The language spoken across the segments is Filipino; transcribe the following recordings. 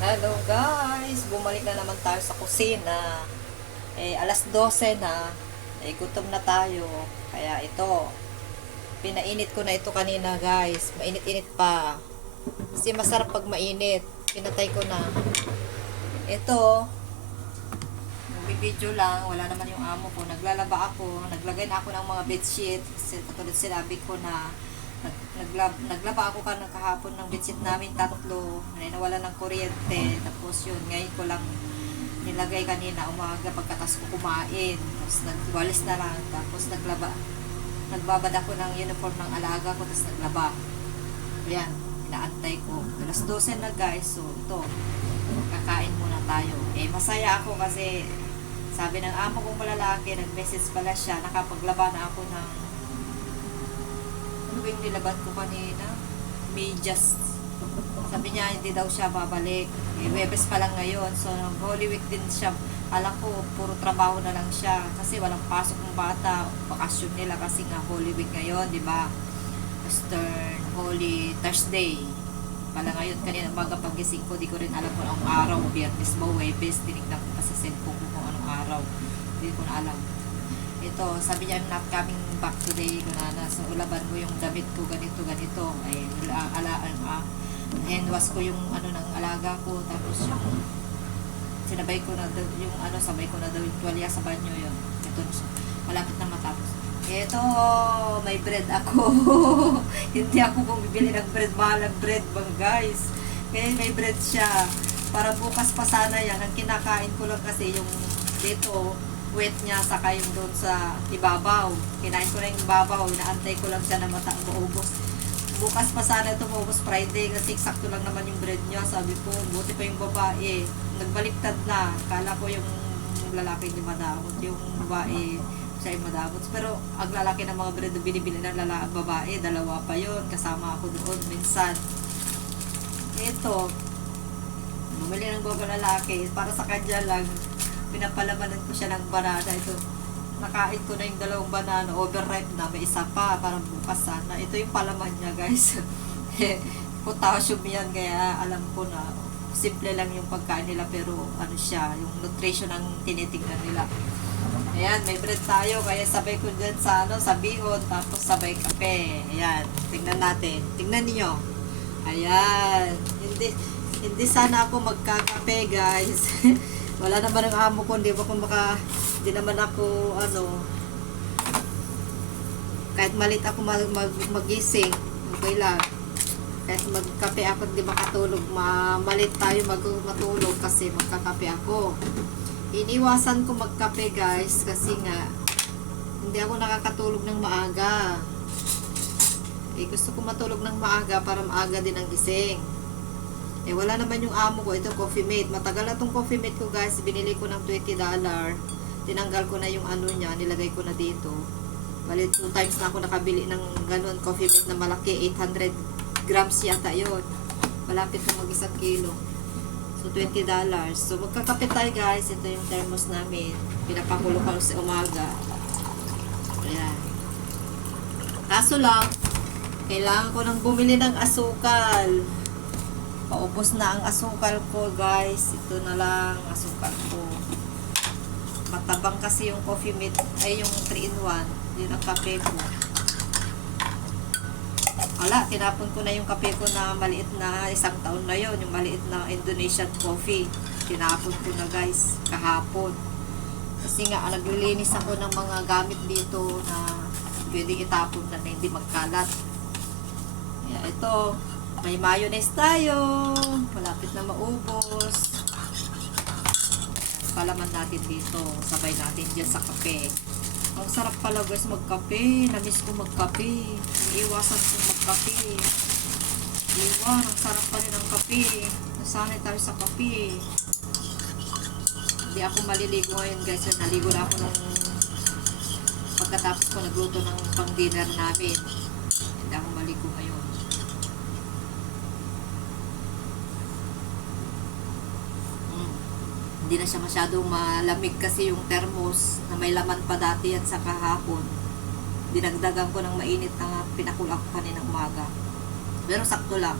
Hello guys! Bumalik na naman tayo sa kusina. Alas 12 na. Gutom na tayo. Kaya ito, pinainit ko na ito kanina guys. Mainit-init pa. Kasi masarap pag mainit. Pinatay ko na. Ito, nagbibideo lang. Wala naman yung amo ko. Naglalaba ako. Naglagay na ako ng mga bedsheet. Kasi katulad sinabi ko na naglaba ako kahapon ng bedsheet namin tatlo, nawala ng kuryente, tapos yun, ngayon ko lang nilagay kanina umaga pagkatas ko kumain, tapos nagwalis na lang, tapos nagbabad ako ng uniform ng alaga ko, tapos naglaba. Ayan, inaantay ko alas 12 na guys, so ito, kakain muna tayo. Masaya ako kasi sabi ng amo kong malalaki, nag-message pala siya, nakapaglaba na ako ng ano ba yung nilaban ko kanina? Medyas. Sabi niya, hindi daw siya babalik. Webes pa lang ngayon. So, Holy Week din siya. Alam ko, puro trabaho na lang siya. Kasi walang pasok ng bata. Bakasyon nila kasi nga Holy Week ngayon, di ba? Eastern Holy Thursday. Pala ngayon, kanina umaga pagising ko, di ko rin alam kung anong araw. Biyernes ba, Webes. Tinignan ko pa sa cellphone ko kung anong araw. Hindi ko na alam. Ito, sabi niya, not coming back today, kunana. So, ulaban mo yung damit ko, ganito. Hand wash ko yung ng alaga ko. Tapos yung sinabay ko na yung sabay ko na daw yung tuwalya sa banyo yun. Ito, malapit na matapos. Ito, may bread ako. Hindi ako bumibili ng bread. Mahal ang bread bang guys. Kaya may bread siya. Para bukas pa sana yan. Ang kinakain ko lang kasi yung dito, wet niya, saka yung doon sa ibabaw. Kinain ko na yung ibabaw, inaantay ko lang siya na maubos. Bukas pa sana ito maubos Friday kasi sakto lang naman yung bread niya. Sabi ko, buti pa yung babae. Nagbaliktad na. Kala ko yung lalaki yung madamot, yung babae siya yung madamot. Pero ang lalaki ng mga bread na binibili ng babae, dalawa pa yon, kasama ako doon minsan. Ito, bumili ng lalaki para sa kanya lang. Pinapalamanan ko siya ng banana. Ito, nakain ko na yung dalawang banana, overripe na, may isa pa, parang bukas sana. Ito yung palaman niya guys. Potassium yan, kaya alam ko na simple lang yung pagkain nila, pero ano siya, yung nutrition ang tinitingnan nila. Ayan, may bread tayo, kaya sabay ko dyan sa sa bihon, tapos sabay kape. Ayan, tingnan natin. Tingnan niyo. Ayan, hindi sana ako magkakape guys. Wala naman ang amo ko, hindi hindi naman ako, kahit malit ako magising, okay lang. Kahit magkape ako, hindi makatulog, malit tayo matulog kasi magkakape ako. Iniwasan ko magkape guys, kasi nga, hindi ako nakakatulog ng maaga. Gusto ko matulog ng maaga para maaga din ang gising. Wala naman yung amo ko. Ito, Coffee Mate. Matagal na tong Coffee Mate ko guys. Binili ko ng $20. Tinanggal ko na yung niya. Nilagay ko na dito. Bali, 2 times na ako nakabili ng ganun Coffee Mate na malaki. 800 grams yata yun. Malapit na mag 1 kilo. So, $20. So, magkakape tayo guys. Ito yung thermos namin. Pinapakulo ko sa umaga. Ayan. Kaso lang, kailangan ko nang bumili ng asukal. Paubos na ang asukal ko guys. Ito na lang asukal ko. Matabang kasi yung Coffee Mate, ay yung 3-in-1. Yun ang kape ko. Wala, tinapon ko na yung kape ko na maliit na 1 taon na yon, yung maliit na Indonesian coffee. Tinapon ko na guys kahapon. Kasi nga naglilinis ako ng mga gamit dito na pwedeng itapon na hindi magkalat. Ito, may mayonnaise tayo. Malapit na maubos. Palaman natin dito. Sabay natin dyan sa kape. Ang sarap pala guys magkape. Namiss ko magkape. Iiwasan ko magkape. Iwan, ang sarap pa rin ang kape. Nasanay tayo sa kape. Hindi ako maliligo ngayon guys. Naligo na ako nung pagkatapos ko nagluto ng pang dinner namin. Hindi ako maligo ngayon. Hindi na siya masyadong malamig kasi yung thermos na may laman pa dati yan sa kahapon. Dinagdagan ko ng mainit na pinakulak ko kaninang umaga. Pero sakto lang.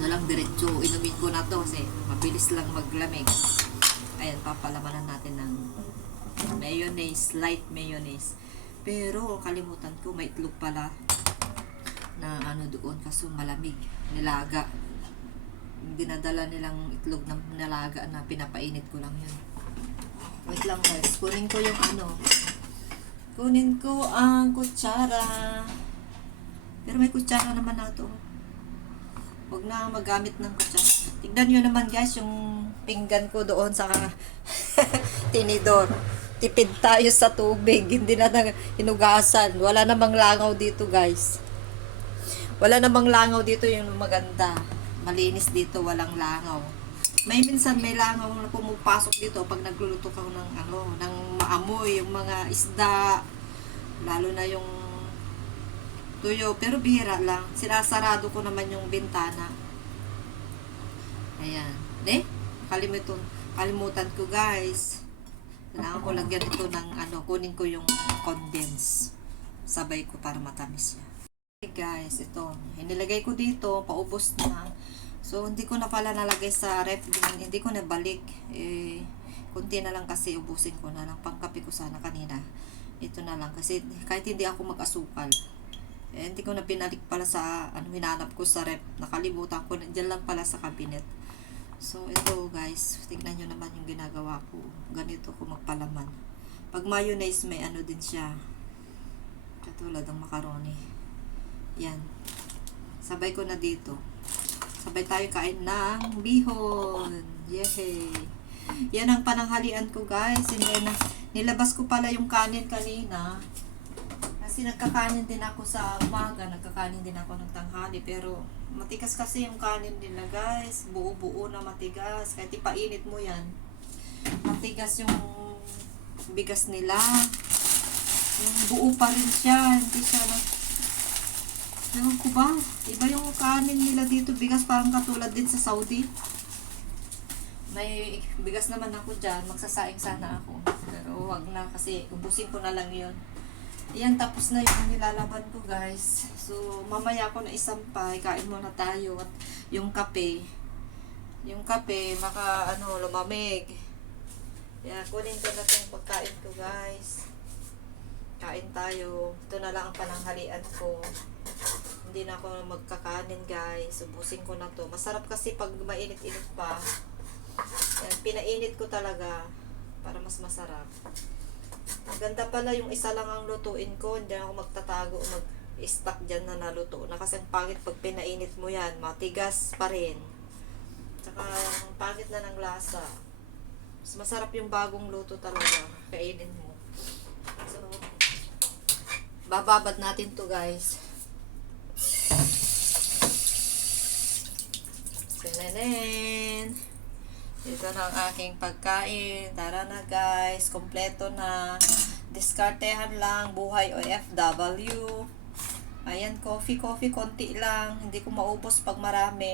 Ano lang, diretso, inumin ko na to kasi mabilis lang maglamig. Ayan, papalamanan natin ng mayonnaise, light mayonnaise. Pero kalimutan ko, may itlog pala na ano doon kasi malamig, nilaga. Dinadala nilang itlog ng nilaga na pinapainit ko lang yun. Wait lang guys, kunin ko yung ano. Kunin ko ang kutsara. Pero may kutsara naman na to. Huwag na magamit ng kutsara. Tignan nyo naman guys yung pinggan ko doon sa tinidor. Tipid tayo sa tubig. Hindi na hinugasan. Wala namang langaw dito guys. Wala namang langaw dito yung maganda. Malinis dito, walang langaw. May minsan may langaw na pumupasok dito pag nagluluto ka ng ano, ng maamoy, yung mga isda, lalo na yung tuyo, pero bihira lang. Sinasarado ko naman yung bintana. Ayan. Kalimutan ko guys. Kailangan ko lagyan ito ng ano, kunin ko yung condense. Sabay ko para matamis siya. Okay guys, ito. Inilagay ko dito, paubos na. So, hindi ko na pala nalagay sa ref. Hindi ko na balik. Kunti na lang kasi ubusin ko na lang. Pangkape ko sana kanina. Ito na lang. Kasi kahit hindi ako mag-asukal. Hindi ko na pinalik pala sa hinanap ko sa ref. Nakalimutan ko. Diyan lang pala sa cabinet. So, ito guys. Tignan nyo naman yung ginagawa ko. Ganito ko magpalaman. Pag mayonnaise, may ano din siya. Katulad ng macaroni. Yan. Sabay ko na dito. Sabay tayo kain ng bihon. Yehey. Yan ang pananghalian ko guys. Nilabas ko pala yung kanin kanina. Kasi nagkakanin din ako sa umaga. Nagkakanin din ako ng tanghali. Pero matigas kasi yung kanin nila guys. Buo-buo na matigas. Kahit ipainit mo yan. Matigas yung bigas nila. Yung buo pa rin siya. Hindi siya ewan ko ba? Iba yung kanin nila dito. Bigas parang katulad din sa Saudi. May bigas naman ako dyan. Magsasaing sana ako. Pero wag na kasi ubusin ko na lang yun. Ayan, tapos na yung nilalaban ko guys. So, mamaya ko na isampay. Kain muna tayo. At yung kape. Yung kape, lumamig. Ayan, kunin ko na itong pagkain ko guys. Kain tayo. Ito na lang ang pananghalian ko. Hindi na ako magkakanin guys. Ubusin ko na to. Masarap kasi pag mainit-init pa. Yan, pinainit ko talaga para mas masarap. Ganda pala yung isa lang ang lutuin ko. Hindi na ako magtatago mag-stack dyan na naluto na. Kasi ang pangit pag pinainit mo yan. Matigas pa rin. Tsaka ang pangit na ng lasa. Mas masarap yung bagong luto talaga. Kainin mo. So, bababad natin to guys. Sinenen. Ito na ang aking pagkain. Tara na guys. Kompleto na. Diskartehan lang. Buhay OFW. Ayan, coffee. Konti lang. Hindi ko maubos pag marami.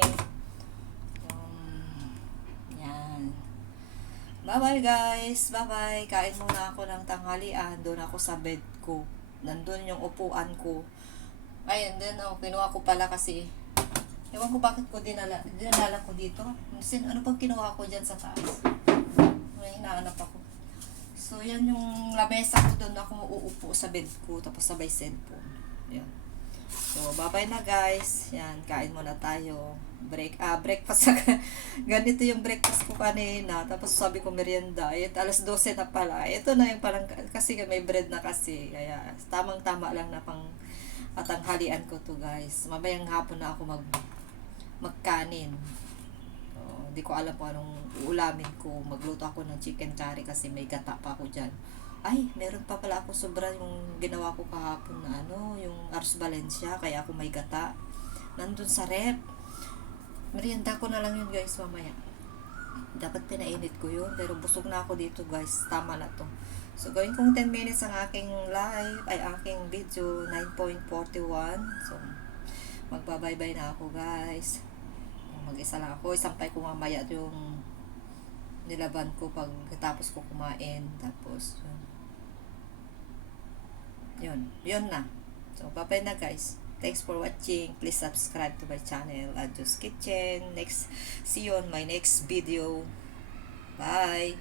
Yan. Bye-bye guys. Bye-bye. Kain muna ako ng tanghalian. Doon ako sa bed ko. Nandun yung upuan ko. Ayun din, kinuha ko pala kasi ewan ko bakit ko dinala ko dito. Ano pang kinuha ko dyan sa taas? May hinahanap ako. So, yan yung lamesa ko doon. Ako uupo sa bed ko. Tapos sabay cellphone. Yan. So, bye-bye na guys. Yan, kain muna tayo. Breakfast. Ganito yung breakfast ko kanina. Tapos sabi ko merienda. Alas 12 na pala. Ito na yung parang, kasi may bread na kasi. Kaya, tamang-tama lang na pang tanghalian ko to guys. Mamayang hapon na ako magkanin. So, di ko alam kung anong uulamin ko. Magluto ako ng chicken curry kasi may gata pa ako dyan. Ay, meron pa pala ako sobra yung ginawa ko kahapon na yung Ars Valencia. Kaya ako may gata. Nandun sa rep. Merienda ko na lang yun guys mamaya. Dapat pinainit ko yun. Pero busog na ako dito guys. Tama na to. So, gawin kong 10 minutes ang aking live, aking video, 9.41. So, magbabay-bye na ako, guys. Mag-isa lang ako. Isampay ko mamaya yung nilaban ko pag tapos ko kumain. Tapos, yun na. So, bye-bye na, guys. Thanks for watching. Please subscribe to my channel, Adjo's Kitchen. See you on my next video. Bye!